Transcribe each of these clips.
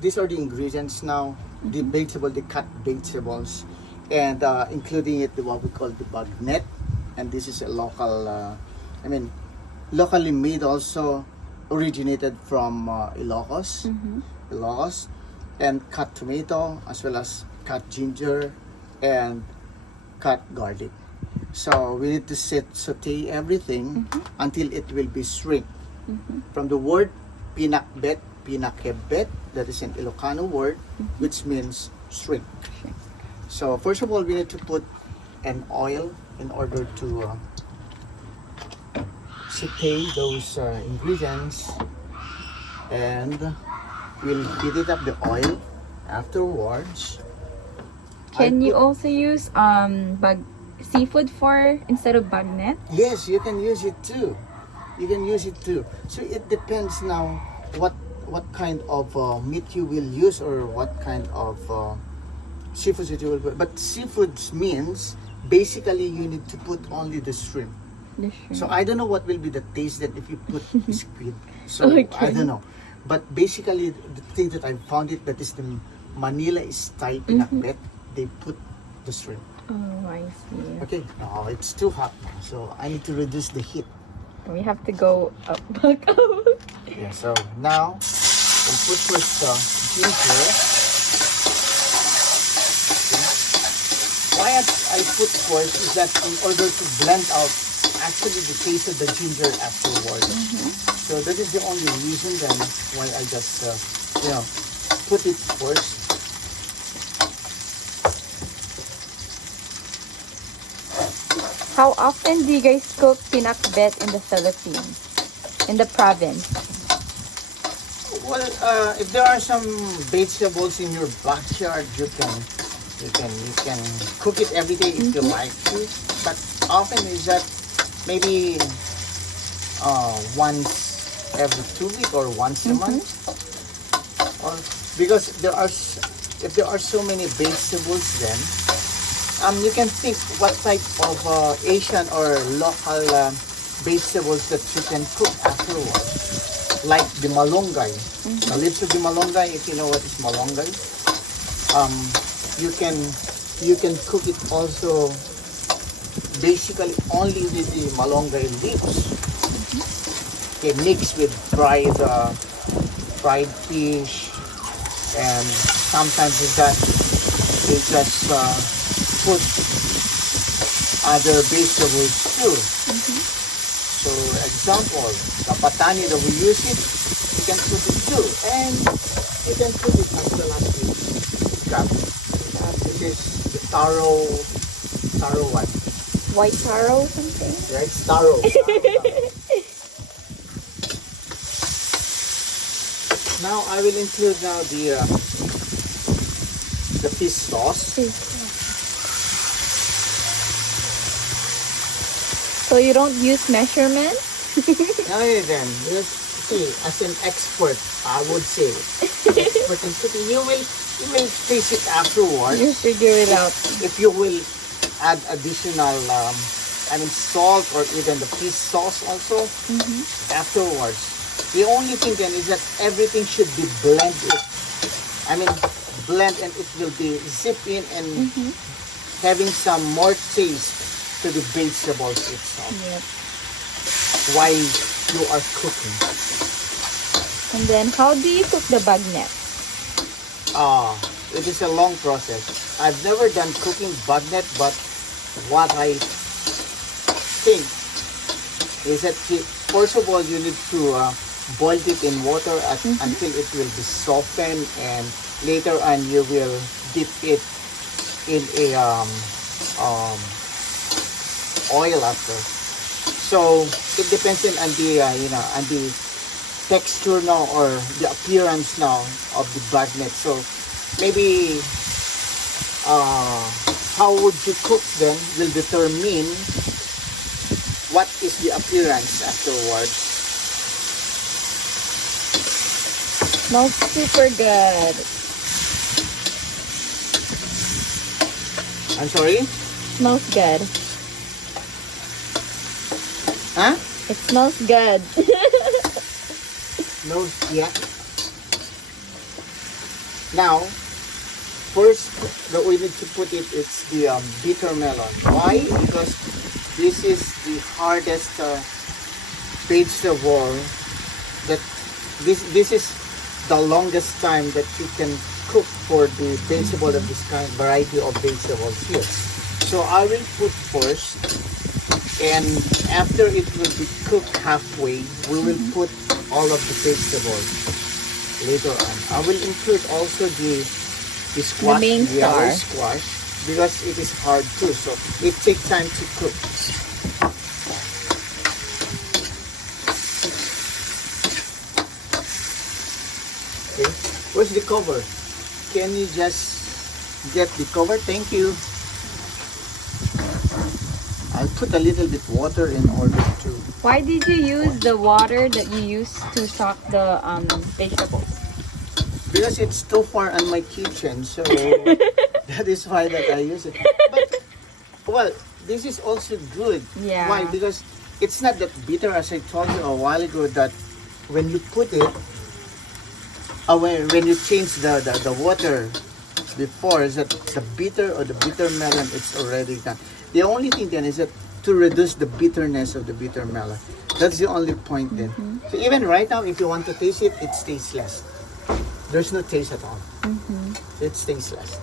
These are the ingredients now, the vegetable, the cut vegetables, and including it what we call the bagnet, and this is a local, I mean, locally made also, originated from Ilocos, and cut tomato as well as cut ginger and cut garlic. So we need to saute everything until it will be shrink. From the word pinakbet, pinakebet, that is an Ilocano word, which means shrink. So first of all, we need to put an oil in order to saute those ingredients, and we'll heat it up the oil afterwards. Can you also use seafood for instead of bagnet? Yes, you can use it too. You can use it too. So it depends now what kind of meat you will use or what kind of seafoods that you will put. But seafoods means basically you need to put only the shrimp. So I don't know what will be the taste that if you put squid. So I don't know. But basically the thing that I found it that is the Manila style pinakbet, they put the shrimp. Oh, I see. Okay, now it's too hot now, so I need to reduce the heat. We have to go up, back up. Yeah, so now we'll put first the ginger. Okay. Why I put first is that in order to blend out actually the taste of the ginger afterward. So that is the only reason then why I just put it first. How often do you guys cook pinakbet in the Philippines, in the province? Well, if there are some vegetables in your backyard, you can cook it every day if you like to. But often is that maybe once every 2 weeks or once a month, or because if there are so many vegetables, then you can think what type of Asian or local vegetables that you can cook afterwards, like the malunggay. The leaves of the malunggay, if you know what is malunggay, you can cook it also basically only with the malunggay leaves. Okay, mixed with fried fish, and sometimes is that they just put other vegetables too. So example, the patani that we use it, you can put it too, and you can put it as well as the crab. This is the taro what? White taro something? Yeah, it's taro. Now I will include now the fish sauce. So you don't use measurements? No, then just see, as an expert, I would say, expert in cooking, you will taste it afterwards. You figure it out. If you will add additional, salt or even the fish sauce also afterwards. The only thing then is that everything should be blended. Blend, and it will be zip in and having some more taste to the vegetables itself. Yep. While you are cooking. And then how do you cook the bagnet? It is a long process. I've never done cooking bagnet, but what I think is that first of all you need to boil it in water until it will be softened, and later on you will dip it in a oil after. So it depends on the texture now or the appearance now of the bagnet. So maybe how would you cook then will determine what is the appearance afterwards. Smells super good. I'm sorry? Smells good. Huh? It smells good. No, yeah. Now, first that we need to put it, it's the bitter melon. Why? Because this is the hardest vegetable that this is the longest time that you can cook for the vegetable of this kind variety of vegetables here. So I will put first, and after it will be cooked halfway, we will put all of the vegetables later on. I will include also the squash, main the yellow star. squash, because it is hard too, so it takes time to cook. Okay, where's the cover? Can you just get the cover? Thank you. I'll put a little bit water in order to. Why did you use the water that you used to soak the vegetables? Because it's too far on my kitchen, so that is why that I use it. But, well, this is also good. Yeah. Why? Because it's not that bitter, as I told you a while ago, that when you put it, when you change the water before, is that the bitter or the bitter melon, it's already gone. The only thing then is that to reduce the bitterness of the bitter melon. That's the only point then. So even right now, if you want to taste it, it tasteless. There's no taste at all. It tasteless.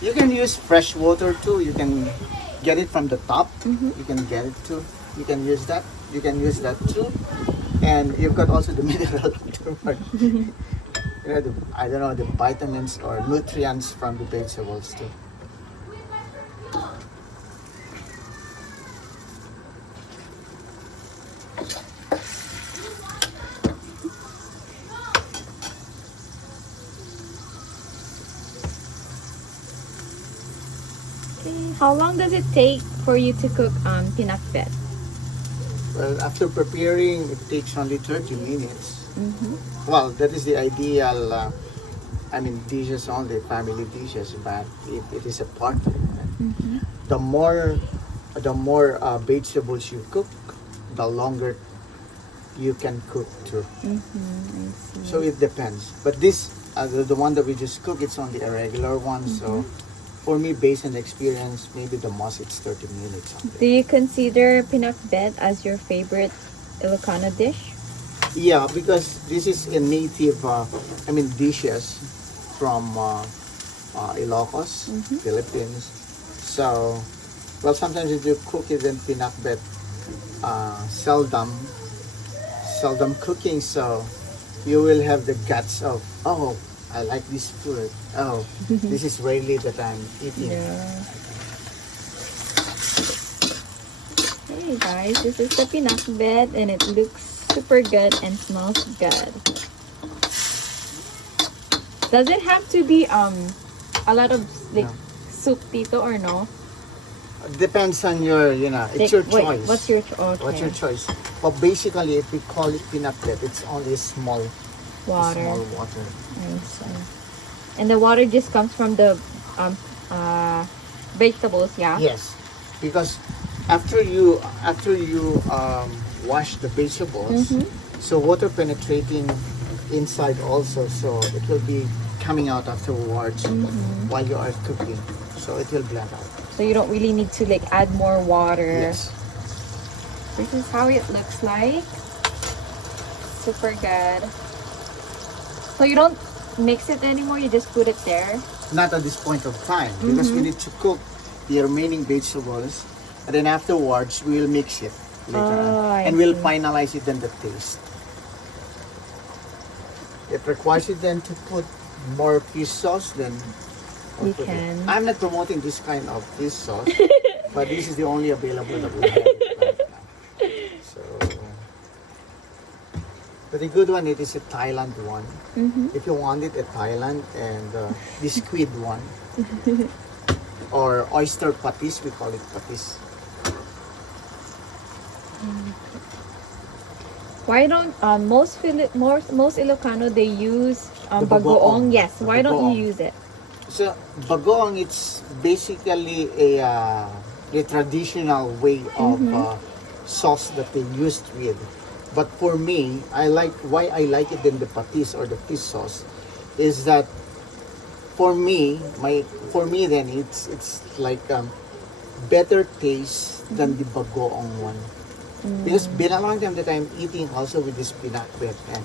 You can use fresh water too. You can get it from the top. You can get it too. You can use that. You can use that too. And you've got also the mineral water. You know, I don't know, the vitamins or nutrients from the vegetables too. Okay. How long does it take for you to cook pinakbet? Well, after preparing, it takes only 30 minutes. Well, that is the ideal, dishes only, family dishes, but if it is a party, the more vegetables you cook, the longer you can cook too. I see. So it depends. But this, the one that we just cooked, it's only a regular one. So for me, based on experience, maybe the most it's 30 minutes. Do you consider pinakbet as your favorite Ilocano dish? Yeah, because this is a native, dishes from Ilocos, Philippines. So, well, sometimes if you cook it in pinakbet, seldom cooking, so you will have the guts of, oh, I like this food. Oh, this is rarely that I'm eating. Yeah. Hey guys, this is the pinakbet and it looks super good and smells good. Does it have to be a lot of soup dito or no? Depends on your, it's your Wait, choice. what's your okay. What's your choice? But basically, if we call it pinakbet, it's only small water? small water. I see. And the water just comes from the vegetables, yeah? Yes, because after you wash the vegetables, so water penetrating inside also, so it will be coming out afterwards while you are cooking, so it will blend out. So you don't really need to like add more water. Yes. This is how it looks like. Super good. So you don't mix it anymore, you just put it there? Not at this point of time, because we need to cook the remaining vegetables, and then afterwards we will mix it later on, and we'll finalize it in the taste. It requires it then to put more fish sauce, then You can. I'm not promoting this kind of fish sauce, but this is the only available that we have right now. So, but the good one, it is a Thailand one. If you want it, a Thailand, and the squid one, or oyster patis, we call it patis. Why don't most Ilocano they use The bagoong? bagoong. Yes. The Why don't bagoong. you use it? So, bagoong, it's basically a traditional way of sauce that they used with. But for me, why I like it than the patis or the fish sauce is that for me, then it's like better taste than the bagoong one. Because been a long time that I'm eating also with this pinakbet, and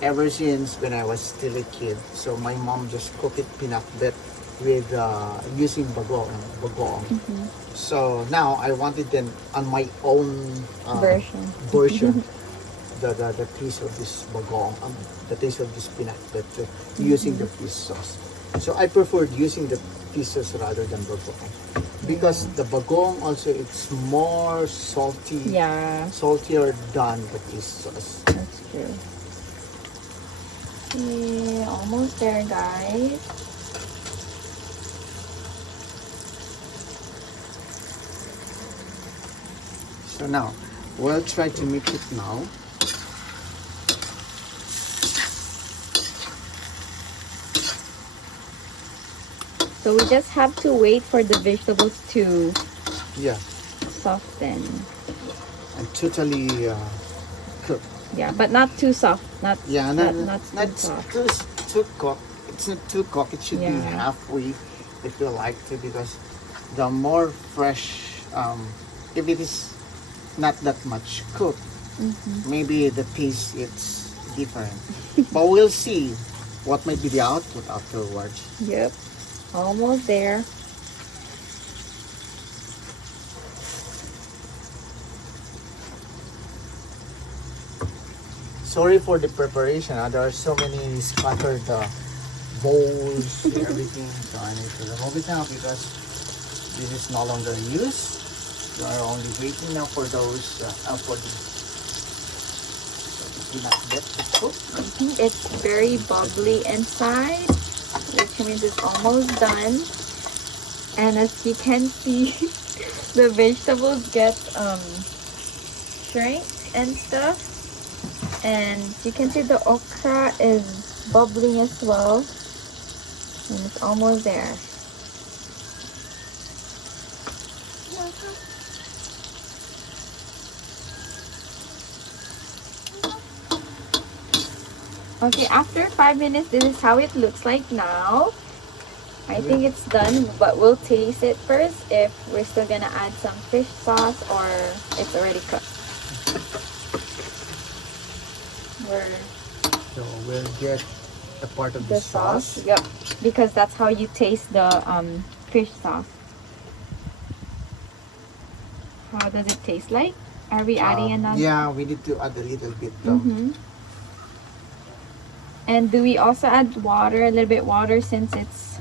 ever since when I was still a kid, so my mom just cooked it pinakbet with using bagoong. So now I wanted then on my own version the taste of this bagoong, the taste of this pinakbet using the fish sauce. So I preferred using the fish sauce rather than bagoong because the bagoong also it's more salty, saltier than the fish sauce. That's true. Okay, almost there, guys. So now we'll try to mix it now. So we just have to wait for the vegetables to soften. And totally cooked. Yeah, but not too soft. Not too soft. Too cooked. It's not too cooked. It should be halfway if you like to, because the more fresh, if it is not that much cooked, maybe the taste it's different. But we'll see what might be the output afterwards. Yep. Almost there. Sorry for the preparation. There are so many scattered bowls and everything. So I need to remove it now because this is no longer used. We are only waiting now for those for the pinakbet to cook. It's very bubbly inside, which means it's almost done. And as you can see, the vegetables get shrink and stuff. And you can see the okra is bubbling as well. And it's almost there. Okay, after 5 minutes, this is how it looks like now. I think it's done, but we'll taste it first if we're still gonna add some fish sauce or it's already cooked. So we'll get a part of the sauce. Yep, because that's how you taste the fish sauce. How does it taste like? Are we adding another? Yeah, we need to add a little bit though. And do we also add water, a little bit water, since it's...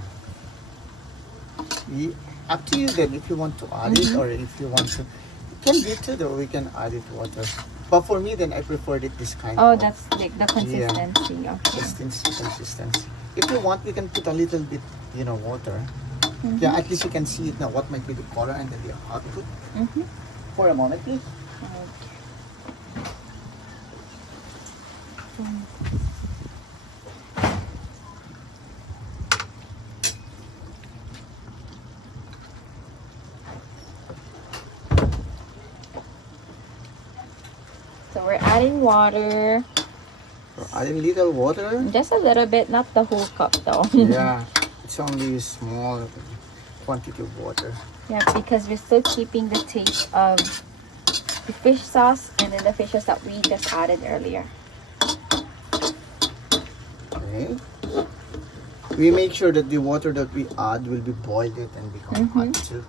Up to you then if you want to add it or if you want to. You can do it or we can add it water. But for me then I preferred it this kind. Oh, that's like the consistency. Yeah. Okay. Consistency. If you want, we can put a little bit, water. Yeah, at least you can see it now. What might be the color and then the output. For a moment, please. So we're adding water. So adding little water. Just a little bit, not the whole cup though. Yeah, it's only a small quantity of water. Yeah, because we're still keeping the taste of the fish sauce and then the fish sauce that we just added earlier. Okay. We make sure that the water that we add will be boiled and become hot too.